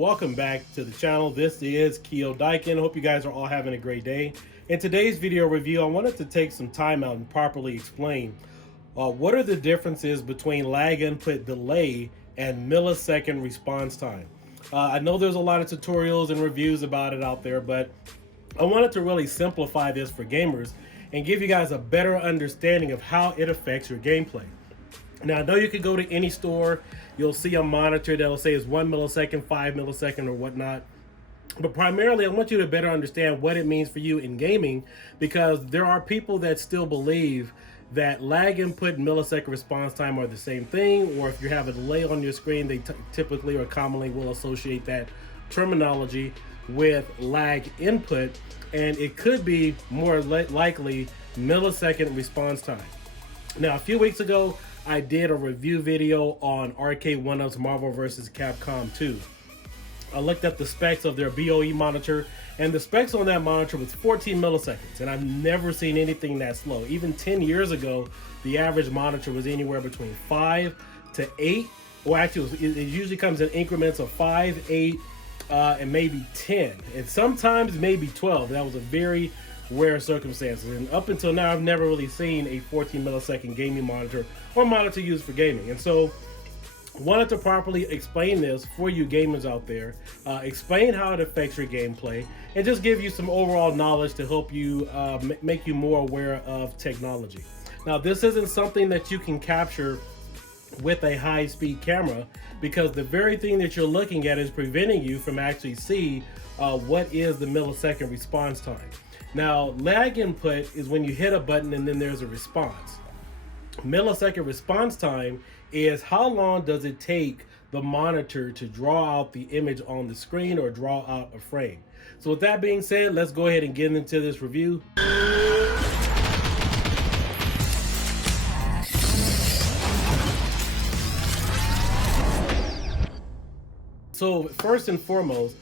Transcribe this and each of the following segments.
Welcome back to the channel. This is Kiodiekin. Hope you guys are all having a great day. In today's video review, I wanted to take some time out and properly explain what are the differences between lag input delay and millisecond response time. I know there's a lot of tutorials and reviews about it out there, but I wanted to really simplify this for gamers and give you guys a better understanding of how it affects your gameplay. Now, I know you could go to any store, you'll see a monitor that'll say it's 1 millisecond, 5 millisecond, or whatnot. But primarily, I want you to better understand what it means for you in gaming, because there are people that still believe that lag input and millisecond response time are the same thing, or if you have a delay on your screen, they typically or commonly will associate that terminology with lag input, and it could be more likely millisecond response time. Now, a few weeks ago, I did a review video on Arcade1Up's Marvel vs. Capcom 2. I looked at the specs of their BOE monitor, and the specs on that monitor was 14 milliseconds, and I've never seen anything that slow. Even 10 years ago, the average monitor was anywhere between 5 to 8, or actually it usually comes in increments of 5, 8, and maybe 10, and sometimes maybe 12. That was a very rare circumstances, and up until now I've never really seen a 14 millisecond gaming monitor or monitor used for gaming. And so wanted to properly explain this for you gamers out there, explain how it affects your gameplay, and just give you some overall knowledge to help you make you more aware of technology. Now, this isn't something that you can capture with a high-speed camera, because the very thing that you're looking at is preventing you from actually see what is the millisecond response time. Now, lag input is when you hit a button and then there's a response. Millisecond response time is how long does it take the monitor to draw out the image on the screen or draw out a frame. So with that being said, let's go ahead and get into this review. So first and foremost,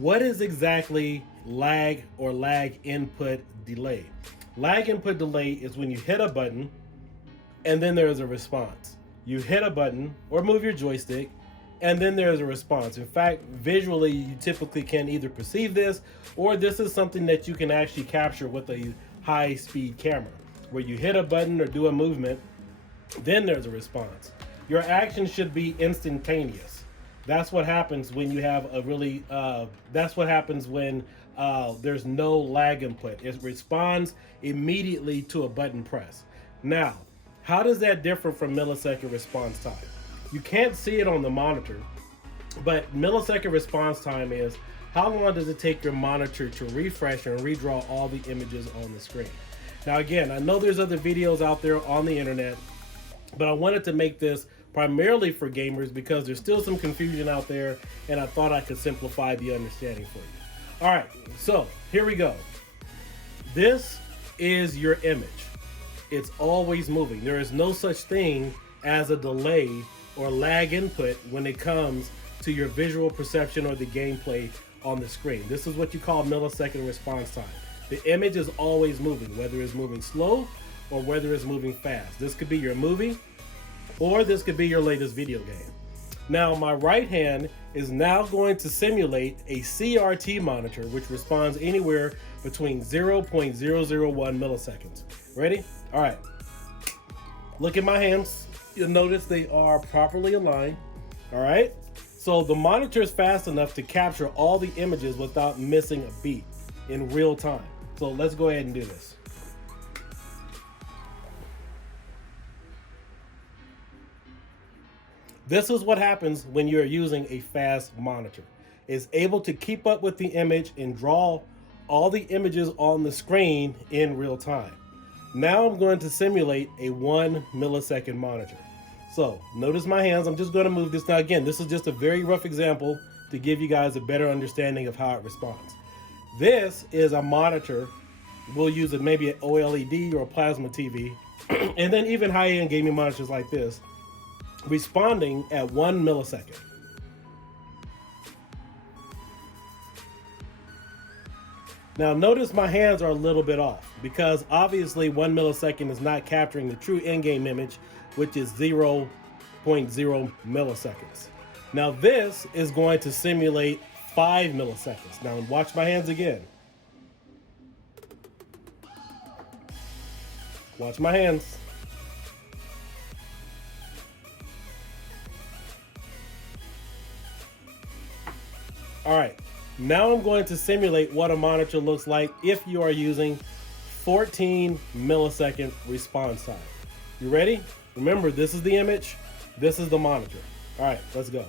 what is exactly lag or lag input delay? Lag input delay is when you hit a button and then there is a response. You hit a button or move your joystick and then there is a response. In fact, visually, you typically can either perceive this, or this is something that you can actually capture with a high-speed camera, where you hit a button or do a movement, then there's a response. Your action should be instantaneous. That's what happens when you have a really, that's what happens when there's no lag input. It responds immediately to a button press. Now, how does that differ from millisecond response time? You can't see it on the monitor, but millisecond response time is how long does it take your monitor to refresh and redraw all the images on the screen. Now again, I know there's other videos out there on the internet, but I wanted to make this primarily for gamers because there's still some confusion out there, and I thought I could simplify the understanding for you. All right, so here we go. This is your image. It's always moving. There is no such thing as a delay or lag input when it comes to your visual perception or the gameplay on the screen. This is what you call millisecond response time. The image is always moving, whether it's moving slow or whether it's moving fast. This could be your movie, or this could be your latest video game. Now, my right hand is now going to simulate a CRT monitor, which responds anywhere between 0.001 milliseconds. Ready? All right. Look at my hands. You'll notice they are properly aligned. All right. So the monitor is fast enough to capture all the images without missing a beat in real time. So let's go ahead and do this. This is what happens when you're using a fast monitor. It's able to keep up with the image and draw all the images on the screen in real time. Now I'm going to simulate a 1 millisecond monitor. So notice my hands. I'm just going to move this. Now again, this is just a very rough example to give you guys a better understanding of how it responds. This is a monitor. We'll use it maybe an OLED or a plasma TV, and then even high-end gaming monitors like this, responding at 1 millisecond. Now notice my hands are a little bit off because obviously 1 millisecond is not capturing the true in-game image, which is 0.0 milliseconds. Now this is going to simulate 5 milliseconds. Now watch my hands again. Watch my hands. All right, now I'm going to simulate what a monitor looks like if you are using 14 millisecond response time. You ready? Remember, this is the image, this is the monitor. All right, let's go.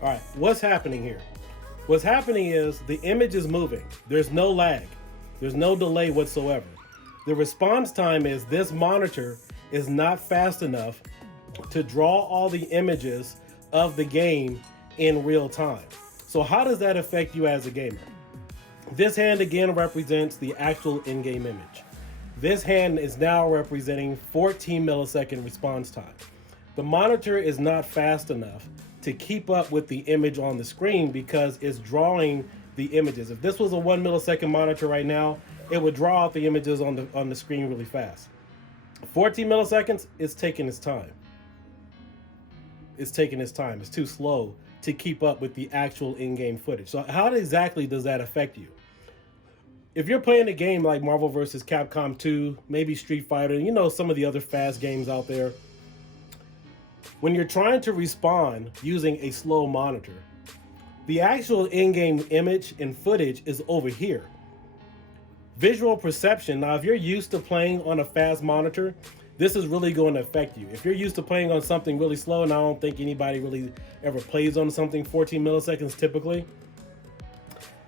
All right, what's happening here? What's happening is the image is moving. There's no lag. There's no delay whatsoever. The response time is this monitor is not fast enough to draw all the images of the game in real time. So how does that affect you as a gamer? This hand again represents the actual in-game image. This hand is now representing 14 millisecond response time. The monitor is not fast enough to keep up with the image on the screen because it's drawing the images. If this was a 1 millisecond monitor right now, it would draw out the images on the screen really fast. 14 milliseconds, it's taking its time. It's taking its time. It's too slow to keep up with the actual in-game footage. So how exactly does that affect you? If you're playing a game like Marvel vs. Capcom 2, maybe Street Fighter, you know, some of the other fast games out there, when you're trying to respond using a slow monitor, the actual in-game image and footage is over here. Visual perception, now if you're used to playing on a fast monitor, this is really going to affect you. If you're used to playing on something really slow, and I don't think anybody really ever plays on something 14 milliseconds typically,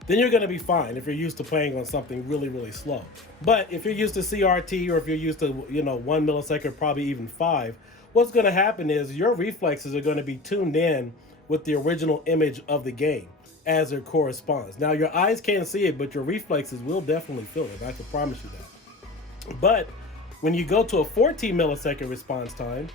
then you're going to be fine if you're used to playing on something really, really slow. But if you're used to CRT, or if you're used to, 1 millisecond, probably even 5, what's going to happen is your reflexes are going to be tuned in with the original image of the game as it corresponds. Now, your eyes can't see it, but your reflexes will definitely feel it. I can promise you that. But when you go to a 14 millisecond response time,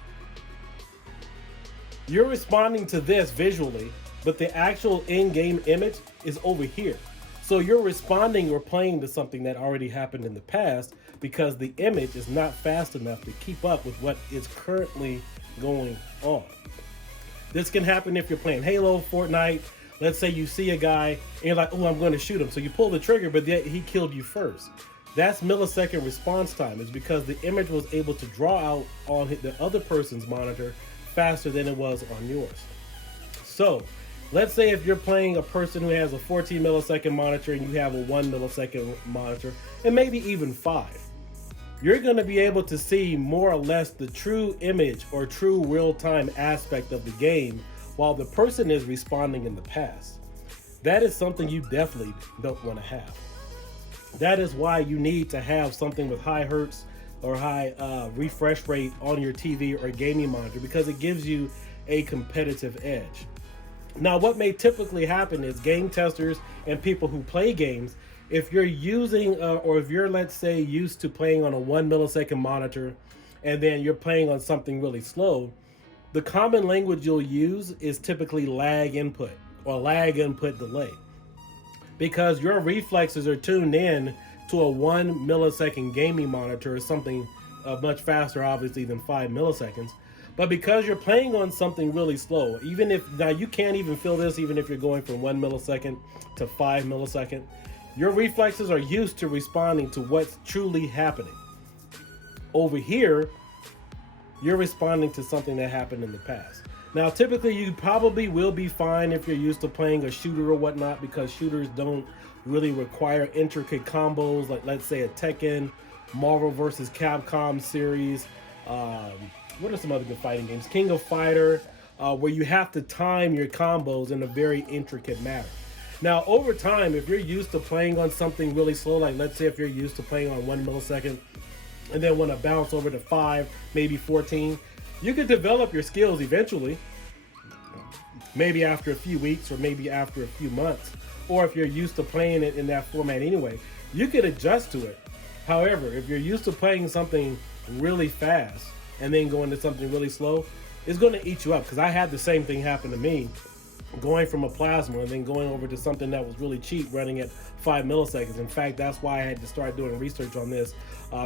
you're responding to this visually, but the actual in-game image is over here. So you're responding or playing to something that already happened in the past because the image is not fast enough to keep up with what is currently going on. This can happen if you're playing Halo, Fortnite. Let's say you see a guy and you're like, oh, I'm going to shoot him. So you pull the trigger, but yet he killed you first. That's millisecond response time. It's because the image was able to draw out on the other person's monitor faster than it was on yours. So let's say if you're playing a person who has a 14 millisecond monitor and you have a 1 millisecond monitor, and maybe even 5, you're going to be able to see more or less the true image or true real-time aspect of the game while the person is responding in the past. That is something you definitely don't want to have. That is why you need to have something with high hertz or high refresh rate on your TV or gaming monitor, because it gives you a competitive edge. Now, what may typically happen is game testers and people who play games, if you're using or if you're, let's say, used to playing on a 1 millisecond monitor and then you're playing on something really slow, the common language you'll use is typically lag input or lag input delay, because your reflexes are tuned in to a 1 millisecond gaming monitor or something much faster, obviously, than 5 milliseconds. But because you're playing on something really slow, even if, now you can't even feel this even if you're going from 1 millisecond to 5 millisecond, your reflexes are used to responding to what's truly happening. Over here, you're responding to something that happened in the past. Now, typically you probably will be fine if you're used to playing a shooter or whatnot, because shooters don't really require intricate combos like, let's say, a Tekken, Marvel vs. Capcom series. What are some other good fighting games? King of Fighter, where you have to time your combos in a very intricate manner. Now, over time, if you're used to playing on something really slow, like let's say if you're used to playing on 1 millisecond and then want to bounce over to 5, maybe 14, you could develop your skills eventually, maybe after a few weeks or maybe after a few months. Or if you're used to playing it in that format anyway, you could adjust to it. However, if you're used to playing something really fast and then going to something really slow, it's going to eat you up, because I had the same thing happen to me going from a plasma and then going over to something that was really cheap running at 5 milliseconds. In fact, that's why I had to start doing research on this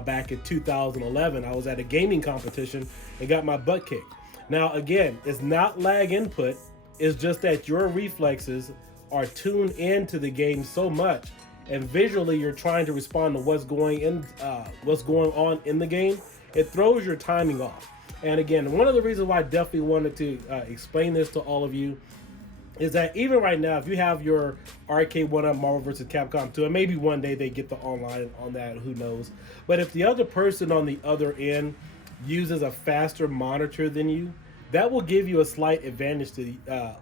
back in 2011. I was at a gaming competition and got my butt kicked. Now again, it's not lag input, it's just that your reflexes are tuned into the game so much, and visually you're trying to respond to what's going on in the game. It throws your timing off. And again, one of the reasons why I definitely wanted to explain this to all of you is that even right now, if you have your arcade one-up Marvel vs. Capcom 2, and maybe one day they get the online on that, who knows. But if the other person on the other end uses a faster monitor than you, that will give you a slight advantage to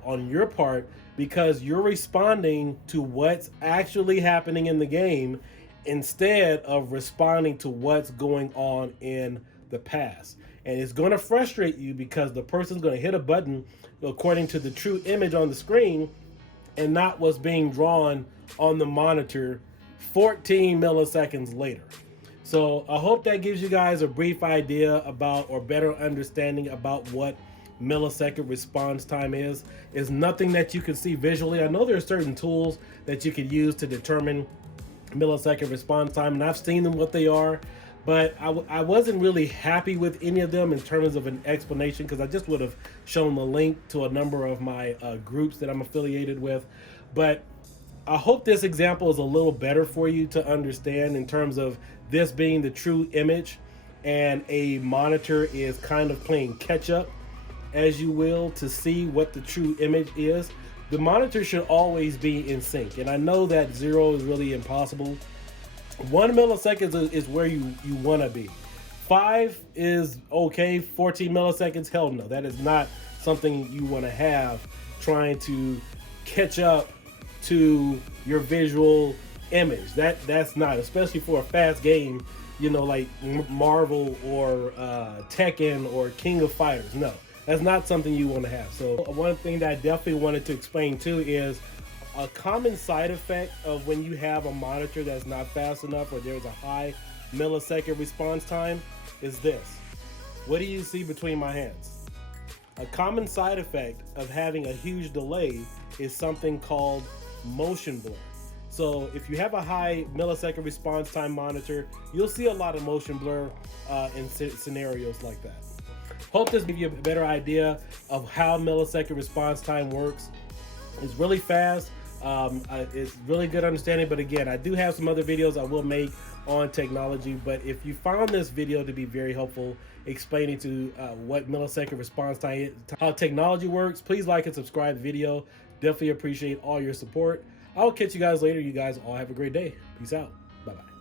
on your part, because you're responding to what's actually happening in the game instead of responding to what's going on in the past. And it's going to frustrate you because the person's going to hit a button according to the true image on the screen and not what's being drawn on the monitor 14 milliseconds later. So I hope that gives you guys a brief idea about, or better understanding about, what millisecond response time is. It's nothing that you can see visually. I know there are certain tools that you can use to determine millisecond response time, and I've seen them what they are, but I wasn't really happy with any of them in terms of an explanation, because I just would have shown the link to a number of my groups that I'm affiliated with. But I hope this example is a little better for you to understand, in terms of this being the true image and a monitor is kind of playing catch up, as you will, to see what the true image is. The monitor should always be in sync, and I know that 0 is really impossible. 1 millisecond is where you want to be. 5 is okay. 14 milliseconds, hell no. That is not something you want to have, trying to catch up to your visual image. That's not, especially for a fast game, you know, like Marvel or Tekken or King of Fighters. No, that's not something you want to have. So one thing that I definitely wanted to explain too is a common side effect of when you have a monitor that's not fast enough, or there's a high millisecond response time, is this. What do you see between my hands? A common side effect of having a huge delay is something called motion blur. So if you have a high millisecond response time monitor, you'll see a lot of motion blur in scenarios like that. Hope this gives you a better idea of how millisecond response time works. It's really fast. It's really good understanding, but again, I do have some other videos I will make on technology. But if you found this video to be very helpful, explaining to what millisecond response time is, how technology works, please like and subscribe to the video. Definitely appreciate all your support. I'll catch you guys later. You guys all have a great day. Peace out. Bye-bye.